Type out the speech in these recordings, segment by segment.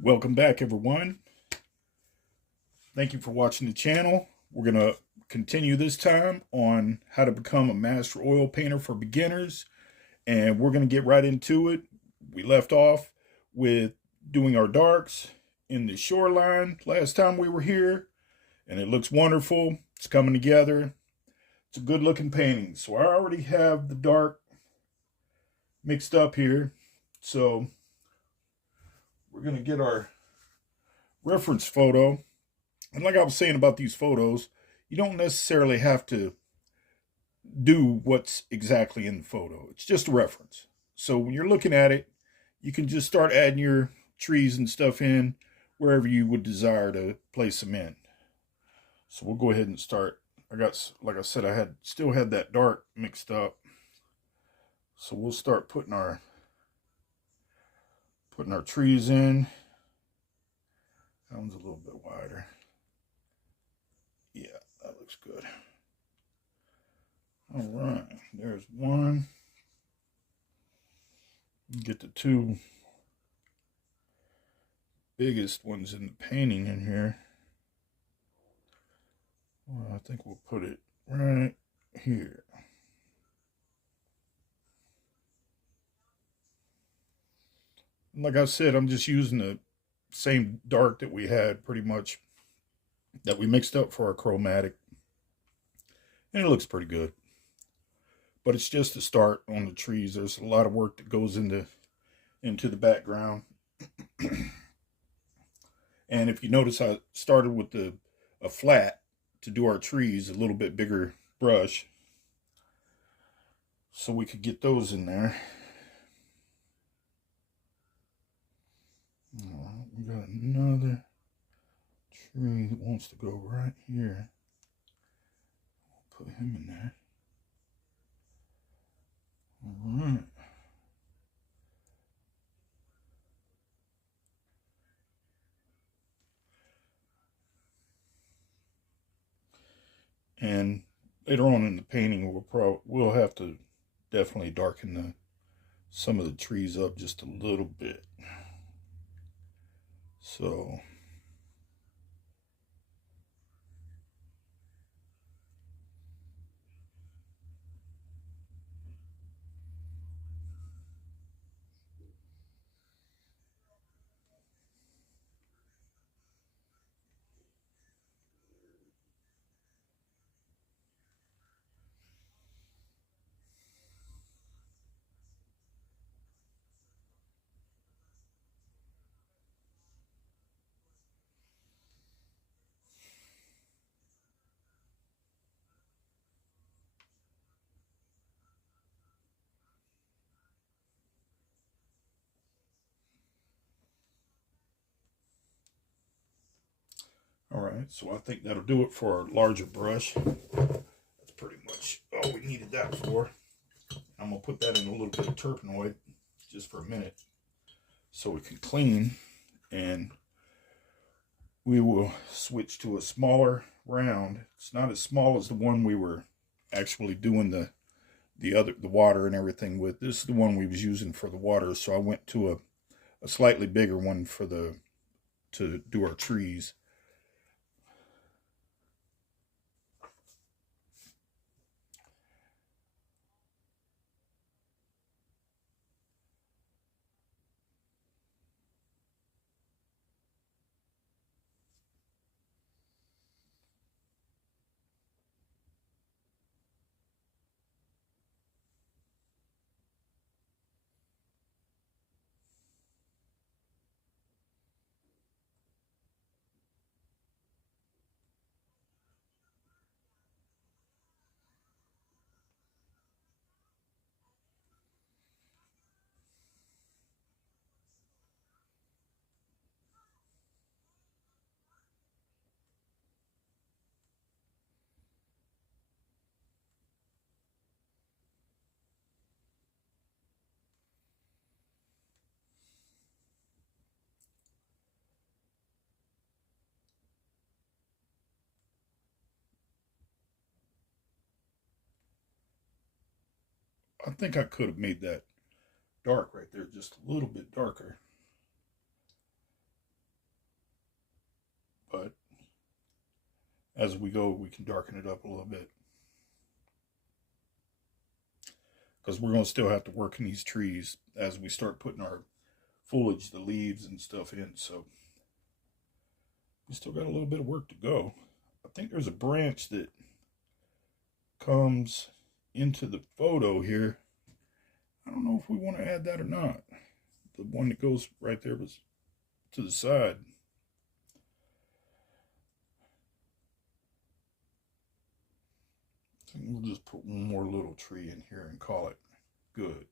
Welcome back, everyone. Thank you for watching the channel. We're going to continue this time on how to become a master oil painter for beginners, and we're going to get right into it. We left off with doing our darks in the shoreline last time we were here, and it looks wonderful. It's coming together. It's a good looking painting. So I already have the dark mixed up here. So we're going to get our reference photo. And like I was saying about these photos, you don't necessarily have to do what's exactly in the photo. It's just a reference. So when you're looking at it, you can just start adding your trees and stuff in wherever you would desire to place them in. So we'll go ahead and start. I got, like I said, I still had that dark mixed up. So we'll start putting our trees in. That one's a little bit wider. Yeah, that looks good. All right, there's one. Get the two biggest ones in the painting in here. Well, I think we'll put it right here. Like I said, I'm just using the same dark that we had pretty much, that we mixed up for our chromatic. And it looks pretty good. But it's just a start on the trees. There's a lot of work that goes into the background. And if you notice, I started with a flat to do our trees, a little bit bigger brush, so we could get those in there. All right, we got another tree that wants to go right here. We'll put him in there. All right. And later on in the painting, we'll have to definitely darken some of the trees up just a little bit. So all right, so I think that'll do it for our larger brush. That's pretty much all we needed that for. I'm gonna put that in a little bit of Turpenoid just for a minute so we can clean, and we will switch to a smaller round. It's not as small as the one we were actually doing the water and everything with. This is the one we was using for the water, so I went to a slightly bigger one for to do our trees. I think I could have made that dark right there just a little bit darker. but as we go, we can darken it up a little bit. Because we're going to still have to work in these trees as we start putting our foliage, the leaves and stuff in. So we still got a little bit of work to go. I think there's a branch that comes into the photo here. I don't know if we want to add that or not. The one that goes right there was to the side. I think we'll just put one more little tree in here and call it good.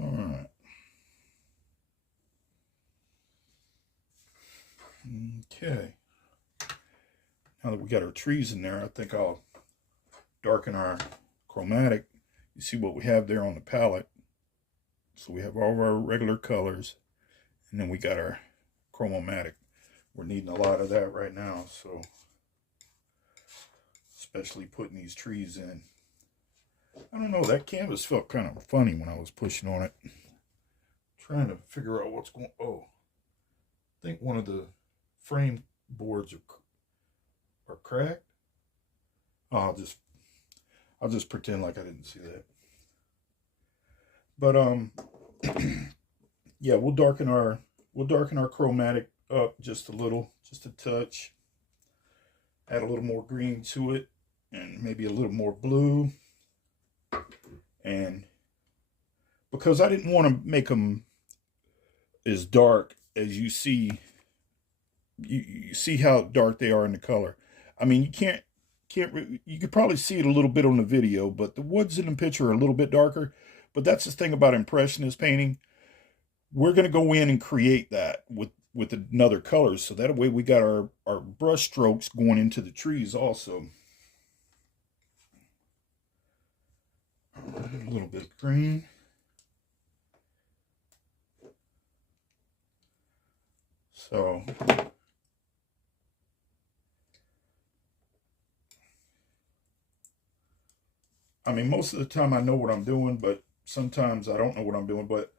All right. Okay. Now that we got our trees in there, I think I'll darken our chromatic. You see what we have there on the palette. So we have all of our regular colors, and then we got our chromatic. We're needing a lot of that right now, so especially putting these trees in. I don't know, that canvas felt kind of funny when I was pushing on it. Trying to figure out what's going on. Oh, I think one of the frame boards are cracked. Oh, I'll just pretend like I didn't see that. But yeah, we'll darken our chromatic up just a little, just a touch. Add a little more green to it, and maybe a little more blue. And because I didn't want to make them as dark as you see, you see how dark they are in the color. I mean, you could probably see it a little bit on the video, but the woods in the picture are a little bit darker. But that's the thing about Impressionist painting. We're going to go in and create that with another color, so that way we got our brush strokes going into the trees also. A little bit of green. So I mean, most of the time I know what I'm doing, but sometimes I don't know what I'm doing. But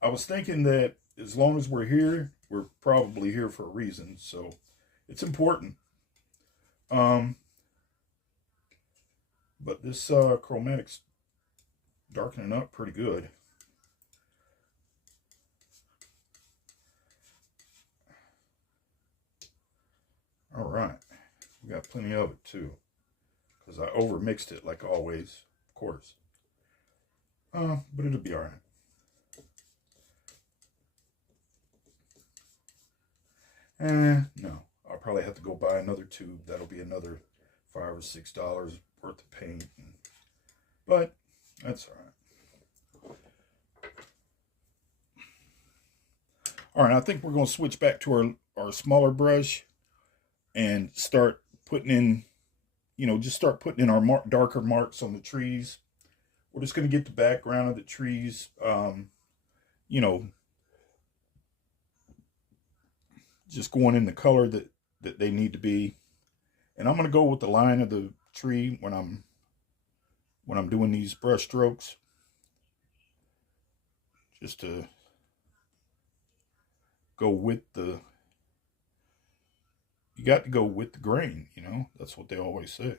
I was thinking that as long as we're here, we're probably here for a reason. So it's important. But this chromatic's darkening up pretty good. All right. We got plenty of it too, because I overmixed it like always, of course. But it'll be all right. No, I'll probably have to go buy another tube. That'll be another $5 or $6 worth of paint. But that's all right. All right, I think we're going to switch back to our smaller brush and start putting in, just start putting in our darker marks on the trees. We're just going to get the background of the trees, just going in the color that they need to be. And I'm going to go with the line of the tree when I'm doing these brush strokes, just to go with you got to go with the grain, that's what they always say.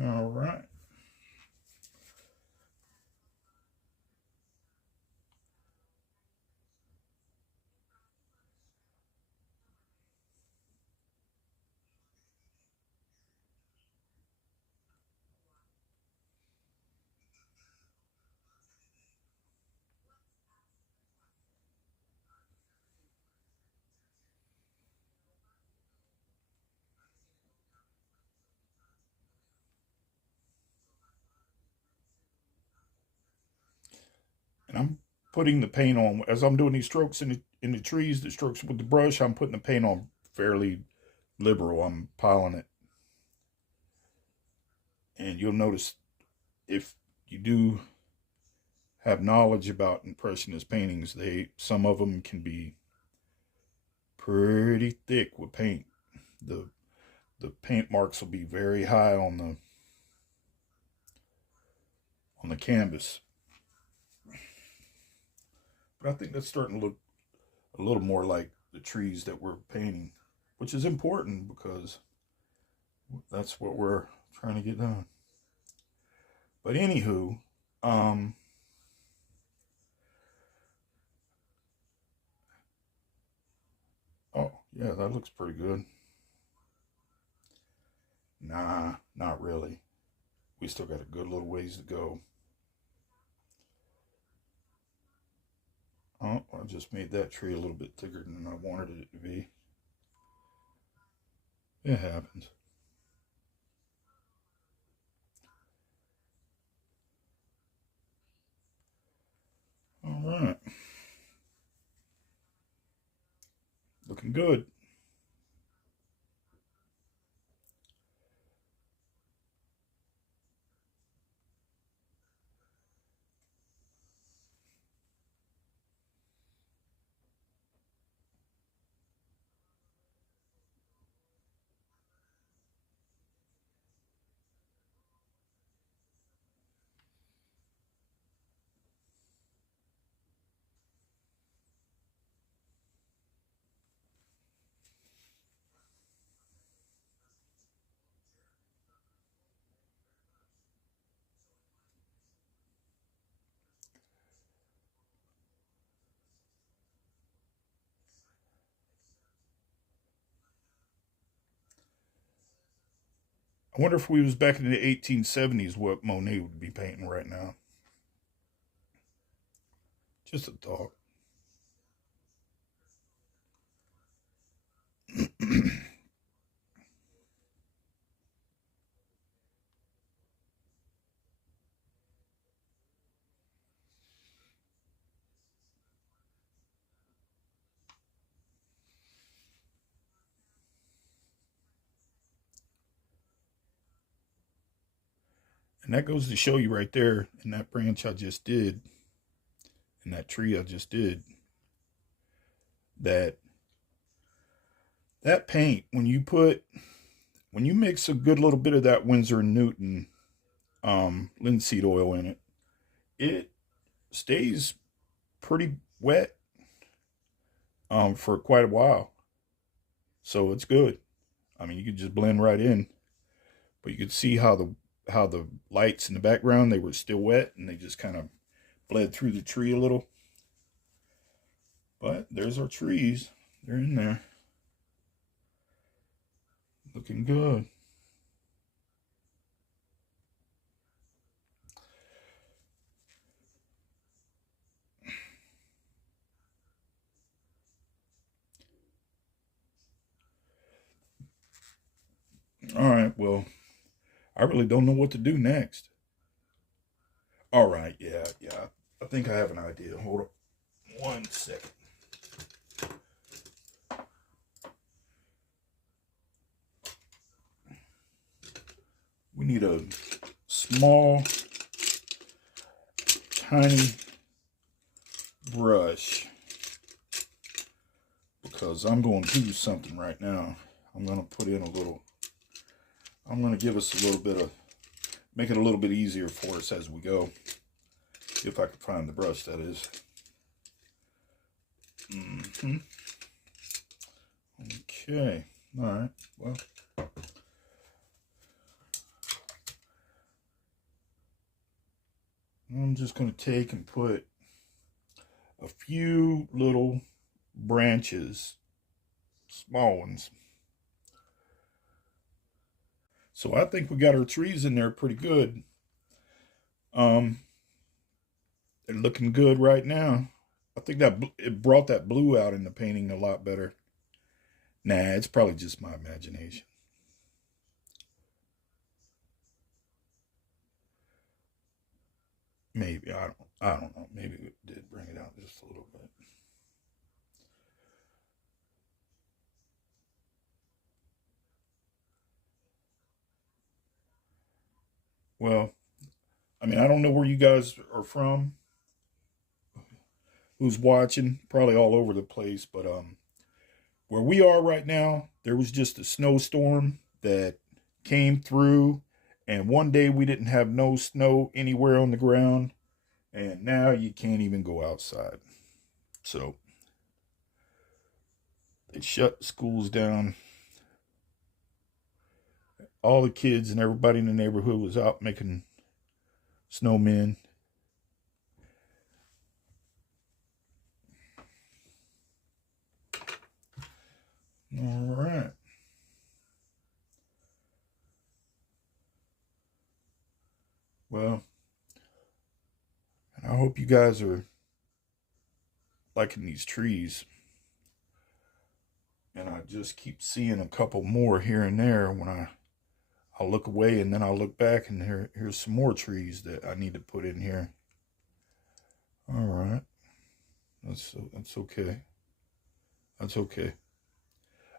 All right. And I'm putting the paint on as I'm doing these strokes in the trees, the strokes with the brush. I'm putting the paint on fairly liberal. I'm piling it, and you'll notice if you do have knowledge about impressionist paintings, some of them can be pretty thick with paint. The paint marks will be very high on the canvas. But I think that's starting to look a little more like the trees that we're painting, which is important because that's what we're trying to get done. But anywho, oh yeah, that looks pretty good. Nah, not really. We still got a good little ways to go. Oh, I just made that tree a little bit thicker than I wanted it to be. It happens. All right. Looking good. I wonder if we was back in the 1870s, what Monet would be painting right now. Just a thought. And that goes to show you right there in that branch I just did, in that tree I just did, that that paint, when you mix a good little bit of that Winsor and Newton linseed oil in it, it stays pretty wet for quite a while. So it's good. I mean, you could just blend right in, but you could see how the lights in the background, they were still wet and they just kind of bled through the tree a little. But there's our trees. They're in there. Looking good. All right, well, I really don't know what to do next. All right, yeah. I think I have an idea. Hold on 1 second. We need a small, tiny brush because I'm going to do something right now. I'm going to put in a little, I'm going to give us a little bit of, make it a little bit easier for us as we go. See if I can find the brush, that is. Okay, all right, well. I'm just going to take and put a few little branches, small ones. So I think we got our trees in there pretty good. They're looking good right now. I think that it brought that blue out in the painting a lot better. Nah, it's probably just my imagination. Maybe I don't know. Maybe it did bring it out just a little bit. Well, I mean, I don't know where you guys are from, who's watching, probably all over the place, but where we are right now, there was just a snowstorm that came through, and one day we didn't have no snow anywhere on the ground, and now you can't even go outside. So they shut schools down. All the kids and everybody in the neighborhood was out making snowmen. All right. Well, I hope you guys are liking these trees. And I just keep seeing a couple more here and there when I'll look away, and then I'll look back, and here's some more trees that I need to put in here. All right. That's okay. That's okay.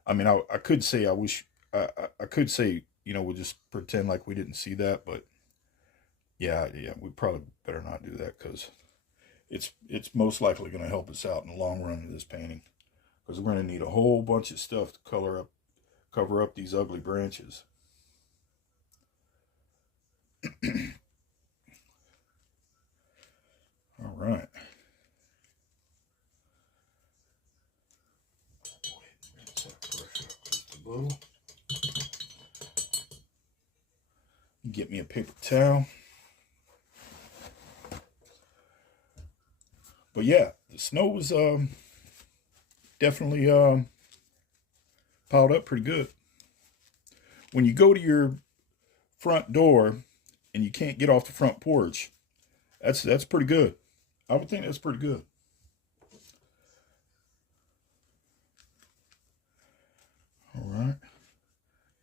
I mean, I could say I could say, we'll just pretend like we didn't see that, but yeah, we probably better not do that, because it's most likely going to help us out in the long run of this painting, because we're going to need a whole bunch of stuff to cover up these ugly branches. All right. Get me a paper towel. But yeah, the snow was definitely piled up pretty good. When you go to your front door and you can't get off the front porch, that's pretty good. I would think that's pretty good. All right.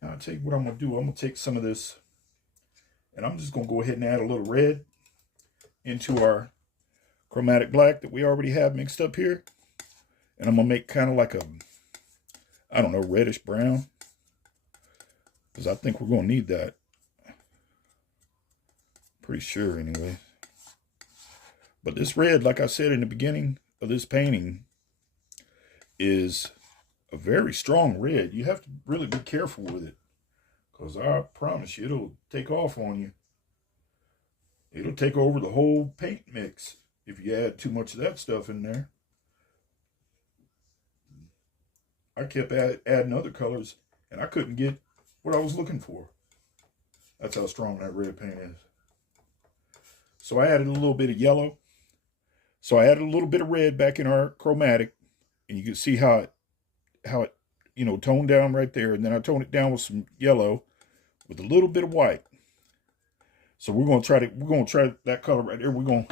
Now I'll tell you what I'm gonna do. I'm gonna take some of this, and I'm just gonna go ahead and add a little red into our chromatic black that we already have mixed up here. And I'm gonna make kind of like a, I don't know, reddish brown, because I think we're gonna need that. Pretty sure anyway. But this red, like I said in the beginning of this painting, is a very strong red. You have to really be careful with it, because I promise you, it'll take off on you. It'll take over the whole paint mix if you add too much of that stuff in there. I kept adding other colors, and I couldn't get what I was looking for. That's how strong that red paint is. So I added a little bit of yellow. So I added a little bit of red back in our chromatic, and you can see how it toned down right there. And then I toned it down with some yellow with a little bit of white. So we're gonna try that color right there. We're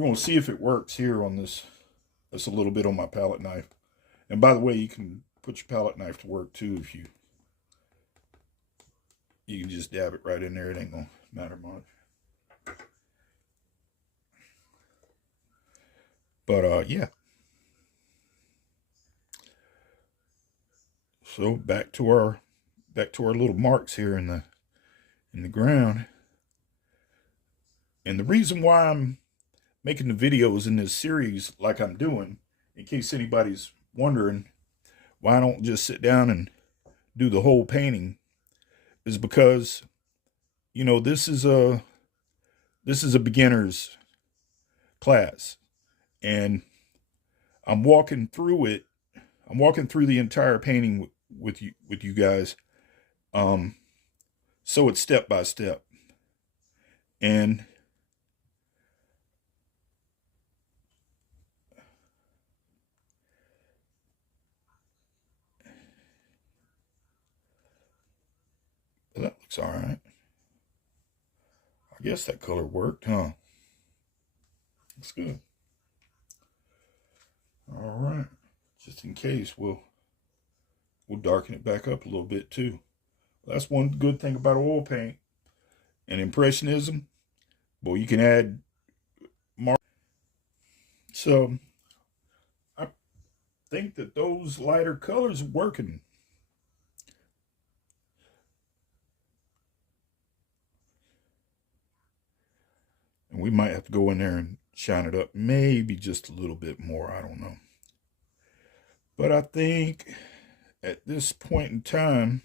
gonna see if it works here on this. That's a little bit on my palette knife. And by the way, you can put your palette knife to work too if you can just dab it right in there. It ain't gonna matter much. But yeah. So back to our little marks here in the ground. And the reason why I'm making the videos in this series like I'm doing, in case anybody's wondering why I don't just sit down and do the whole painting, is because this is a beginner's class, and I'm walking through it. I'm walking through the entire painting with you guys. So it's step by step. And that looks all right. I guess that color worked, huh? That's good. All right. Just in case, we'll darken it back up a little bit too. That's one good thing about oil paint and impressionism. Well, you can add mark. So I think that those lighter colors are working. And we might have to go in there and shine it up maybe just a little bit more. I don't know. But I think at this point in time,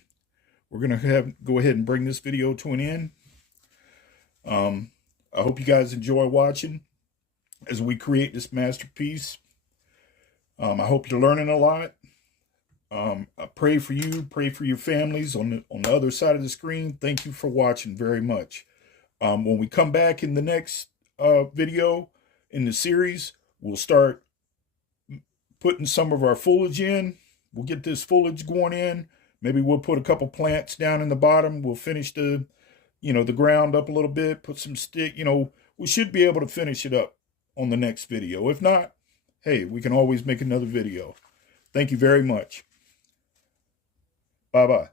we're going to go ahead and bring this video to an end. I hope you guys enjoy watching as we create this masterpiece. I hope you're learning a lot. I pray for you, pray for your families on the other side of the screen. Thank you for watching very much. When we come back in the next video in the series, we'll start putting some of our foliage in. We'll get this foliage going in. Maybe we'll put a couple plants down in the bottom. We'll finish the ground up a little bit, put some stick, we should be able to finish it up on the next video. If not, hey, we can always make another video. Thank you very much. Bye-bye.